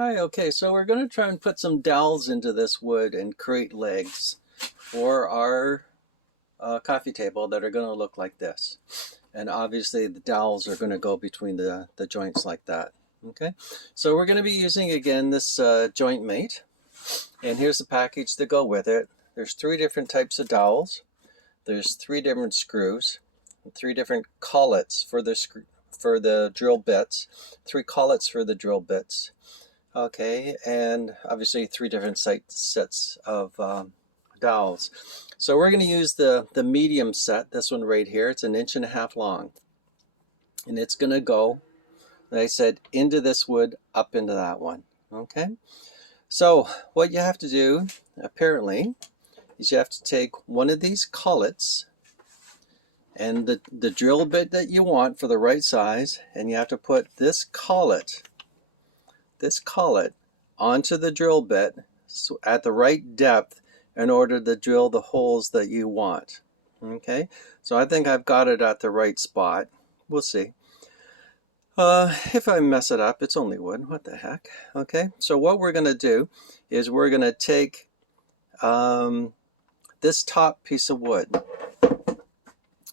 Hi, okay, so we're going to try and put some dowels into this wood and create legs for our coffee table that are going to look like this. And obviously the dowels are going to go between the joints like that. Okay, so we're going to be using again this joint mate. And here's the package to go with it. There's 3 different types of dowels. There's 3 different screws, 3 different collets for the drill bits, 3 collets for the drill bits. Okay, and obviously 3 different sets of dowels. So we're going to use the medium set, this one right here. It's 1.5 inches long. And it's going to go, like I said, into this wood, up into that one. Okay, so what you have to do, apparently, is you have to take one of these collets and the drill bit that you want for the right size, and you have to put this collet onto the drill bit at the right depth in order to drill the holes that you want. Okay, so I think I've got it at the right spot. We'll see. If I mess it up, it's only wood. What the heck? Okay, so what we're going to do is we're going to take this top piece of wood,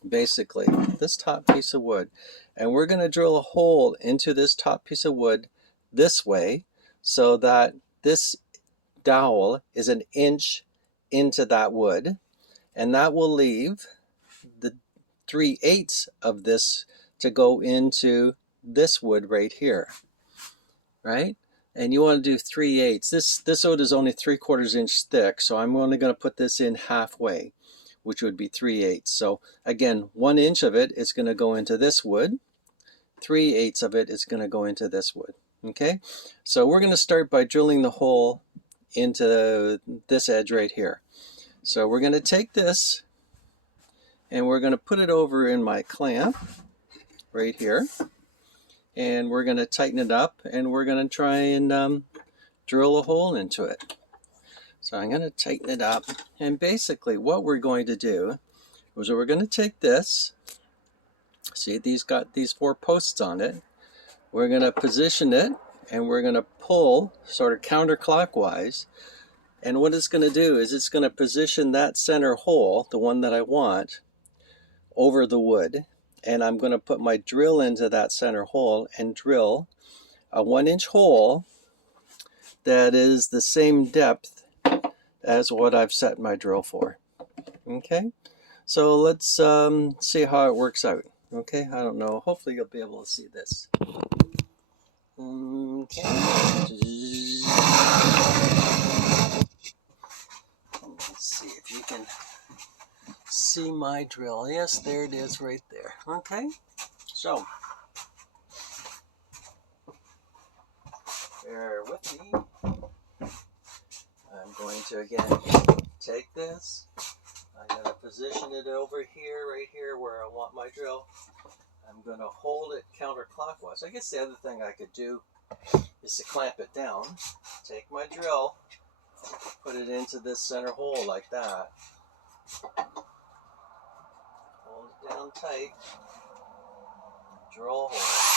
basically this top piece of wood, and we're going to drill a hole into this top piece of wood this way so that this dowel is 1 inch into that wood, and that will leave the 3/8 of this to go into this wood right here, right? And you want to do 3/8. This wood is only 3/4 inch thick, so I'm only going to put this in halfway, which would be 3/8. So again, 1 inch of it is going to go into this wood. 3/8 of it is going to go into this wood. Okay, so we're going to start by drilling the hole into this edge right here. So we're going to take this and we're going to put it over in my clamp right here, and we're going to tighten it up, and we're going to try and drill a hole into it. So I'm going to tighten it up, and basically what we're going to do is we're going to take this, see, these got these 4 posts on it. We're going to position it, and we're going to pull sort of counterclockwise. And what it's going to do is it's going to position that center hole, the one that I want, over the wood. And I'm going to put my drill into that center hole and drill a 1-inch hole that is the same depth as what I've set my drill for. Okay, so let's see how it works out. Okay, I don't know. Hopefully you'll be able to see this. Okay. Let's see if you can see my drill. Yes, there it is right there. Okay, so bear with me. I'm going to again take this. I'm going to position it over here, right here where I want my drill. I'm going to hold it counterclockwise. I guess the other thing I could do is to clamp it down. Take my drill, put it into this center hole like that. Hold it down tight. Drill hole.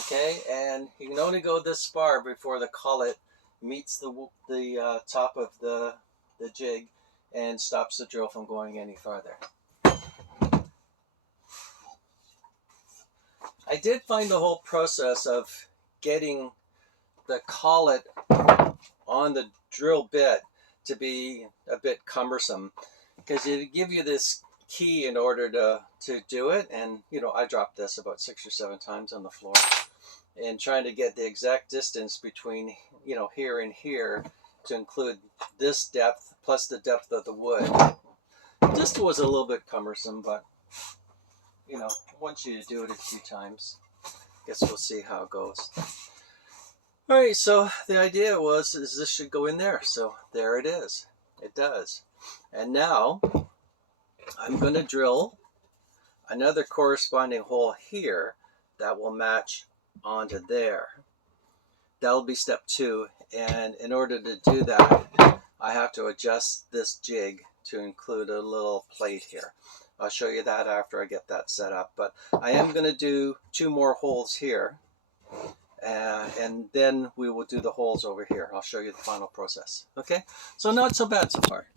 Okay, and you can only go this far before the collet meets the top of the jig and stops the drill from going any farther. I did find the whole process of getting the collet on the drill bit to be a bit cumbersome, because it give you this key in order to do it, and you know, I dropped this about 6 or 7 times on the floor, and trying to get the exact distance between, you know, here and here to include this depth plus the depth of the wood just was a little bit cumbersome. But you know, once you do it a few times, guess we'll see how it goes. All right, so the idea is this should go in there. So there it is. It does. And now I'm going to drill another corresponding hole here that will match onto there. That'll be step 2. And in order to do that, I have to adjust this jig to include a little plate here. I'll show you that after I get that set up, but I am going to do 2 more holes here, and then we will do the holes over here. I'll show you the final process. Okay, so not so bad so far.